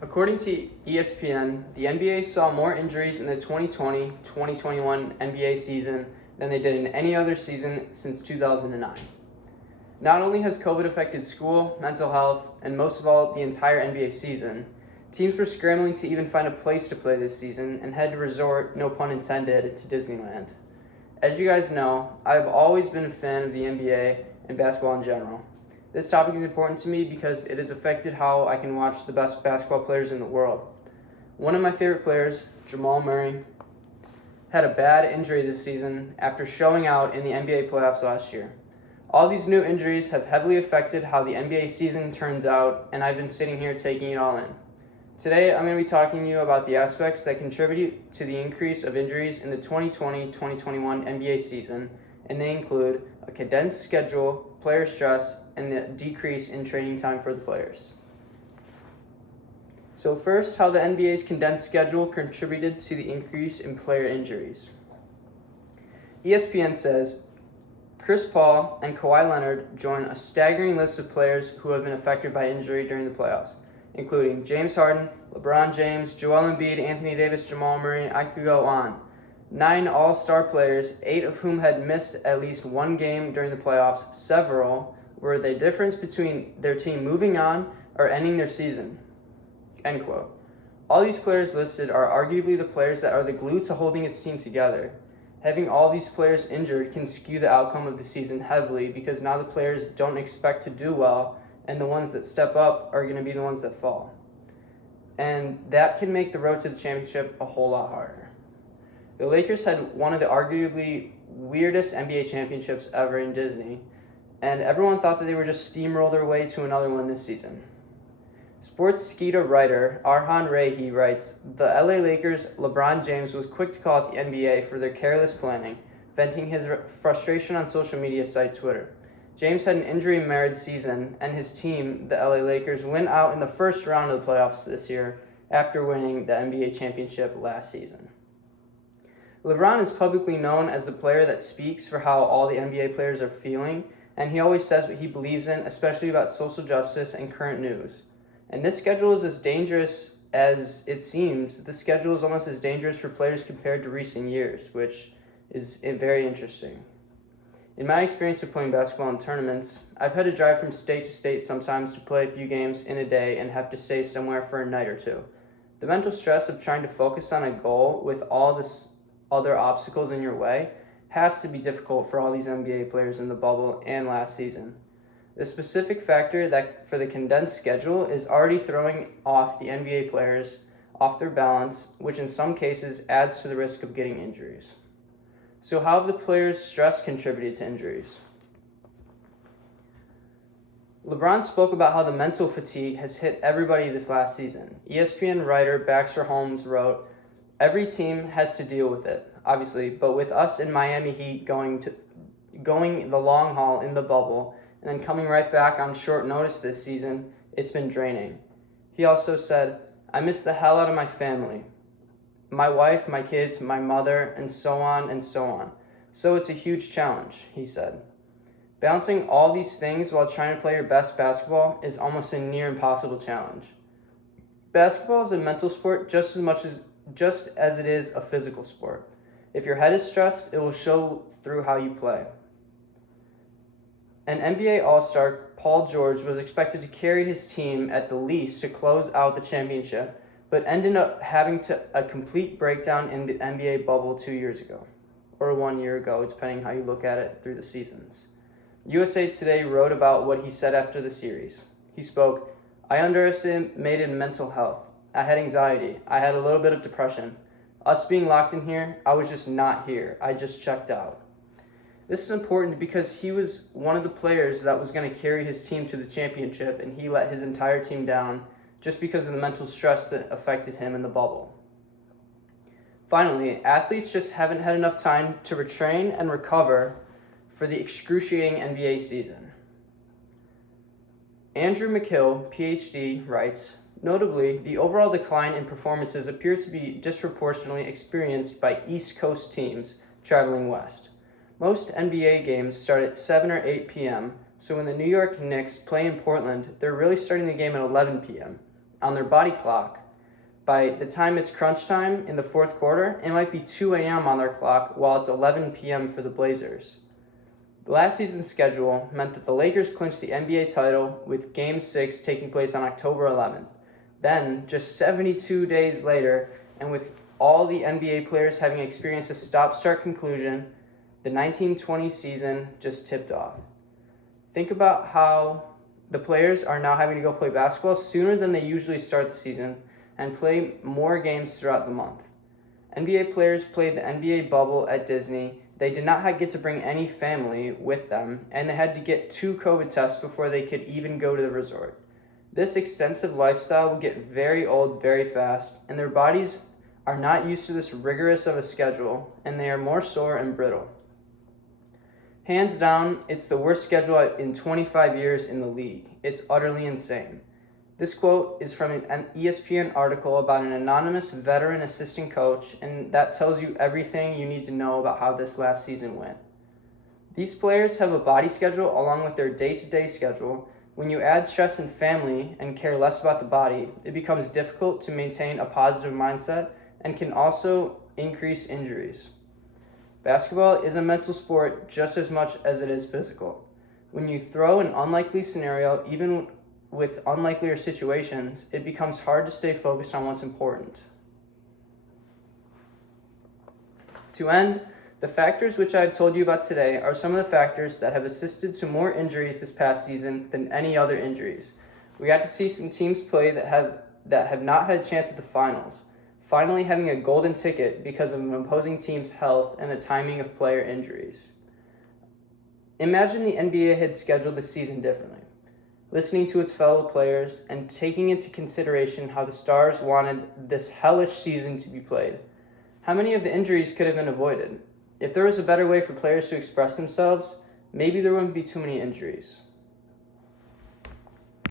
According to ESPN, the NBA saw more injuries in the 2020-2021 NBA season than they did in any other season since 2009. Not only has COVID affected school, mental health, and most of all, the entire NBA season, teams were scrambling to even find a place to play this season and had to resort, no pun intended, to Disneyland. As you guys know, I've always been a fan of the NBA and basketball in general. This topic is important to me because it has affected how I can watch the best basketball players in the world. One of my favorite players, Jamal Murray, had a bad injury this season after showing out in the NBA playoffs last year. All these new injuries have heavily affected how the NBA season turns out, and I've been sitting here taking it all in. Today, I'm going to be talking to you about the aspects that contribute to the increase of injuries in the 2020-2021 NBA season, and they include a condensed schedule, player stress, and the decrease in training time for the players. So first, how the NBA's condensed schedule contributed to the increase in player injuries. ESPN says, Chris Paul and Kawhi Leonard join a staggering list of players who have been affected by injury during the playoffs, including James Harden, LeBron James, Joel Embiid, Anthony Davis, Jamal Murray. I could go on. 9 all-star players, 8 of whom had missed at least one game during the playoffs. Several were the difference between their team moving on or ending their season. End quote. All these players listed are arguably the players that are the glue to holding its team together. Having all these players injured can skew the outcome of the season heavily because now the players don't expect to do well, and the ones that step up are going to be the ones that fall. And that can make the road to the championship a whole lot harder. The Lakers had one of the arguably weirdest NBA championships ever in Disney, and everyone thought that they would just steamroll their way to another one this season. Sportskeeda writer Arhan Rehi writes, the LA Lakers' LeBron James was quick to call out the NBA for their careless planning, venting his frustration on social media site Twitter. James had an injury-marred season, and his team, the LA Lakers, went out in the first round of the playoffs this year after winning the NBA championship last season. LeBron is publicly known as the player that speaks for how all the NBA players are feeling, and he always says what he believes in, especially about social justice and current news. And this schedule is as dangerous as it seems. The schedule is almost as dangerous for players compared to recent years, which is very interesting. In my experience of playing basketball in tournaments, I've had to drive from state to state sometimes to play a few games in a day and have to stay somewhere for a night or two. The mental stress of trying to focus on a goal with all this other obstacles in your way has to be difficult for all these NBA players in the bubble and last season. The specific factor that for the condensed schedule is already throwing off the NBA players off their balance, which in some cases adds to the risk of getting injuries. So how have the players' stress contributed to injuries? LeBron spoke about how the mental fatigue has hit everybody this last season. ESPN writer Baxter Holmes wrote, every team has to deal with it, obviously, but with us in Miami Heat going the long haul in the bubble, and then coming right back on short notice this season, it's been draining. He also said, I miss the hell out of my family. My wife, my kids, my mother, and so on and so on. So it's a huge challenge, he said. Balancing all these things while trying to play your best basketball is almost a near impossible challenge. Basketball is a mental sport just as it is a physical sport. If your head is stressed, it will show through how you play. An NBA All-Star, Paul George, was expected to carry his team at the least to close out the championship, but ended up having a complete breakdown in the NBA bubble 2 years ago, or 1 year ago, depending how you look at it through the seasons. USA Today wrote about what he said after the series. He spoke, I underestimated mental health. I had anxiety. I had a little bit of depression. Us being locked in here, I was just not here. I just checked out. This is important because he was one of the players that was going to carry his team to the championship, and he let his entire team down just because of the mental stress that affected him in the bubble. Finally, athletes just haven't had enough time to retrain and recover for the excruciating NBA season. Andrew McKill, PhD, writes, notably, the overall decline in performances appears to be disproportionately experienced by East Coast teams traveling west. Most NBA games start at 7 or 8 p.m., so when the New York Knicks play in Portland, they're really starting the game at 11 p.m. on their body clock. By the time it's crunch time in the fourth quarter, it might be 2 a.m. on their clock while it's 11 p.m. for the Blazers. The last season's schedule meant that the Lakers clinched the NBA title with Game 6 taking place on October 11th. Then, just 72 days later, and with all the NBA players having experienced a stop-start conclusion, the 1920 season just tipped off. Think about how the players are now having to go play basketball sooner than they usually start the season and play more games throughout the month. NBA players played the NBA bubble at Disney. They did not get to bring any family with them, and they had to get 2 COVID tests before they could even go to the resort. This extensive lifestyle will get very old very fast, and their bodies are not used to this rigorous of a schedule, and they are more sore and brittle. Hands down, it's the worst schedule in 25 years in the league. It's utterly insane. This quote is from an ESPN article about an anonymous veteran assistant coach, and that tells you everything you need to know about how this last season went. These players have a body schedule along with their day-to-day schedule. When you add stress and family and care less about the body, it becomes difficult to maintain a positive mindset and can also increase injuries. Basketball is a mental sport just as much as it is physical. When you throw an unlikely scenario, even with unlikelier situations, it becomes hard to stay focused on what's important. To end, the factors which I have told you about today are some of the factors that have assisted to more injuries this past season than any other injuries. We got to see some teams play that have not had a chance at the finals, finally having a golden ticket because of an opposing team's health and the timing of player injuries. Imagine the NBA had scheduled the season differently, listening to its fellow players and taking into consideration how the stars wanted this hellish season to be played. How many of the injuries could have been avoided? If there was a better way for players to express themselves, maybe there wouldn't be too many injuries.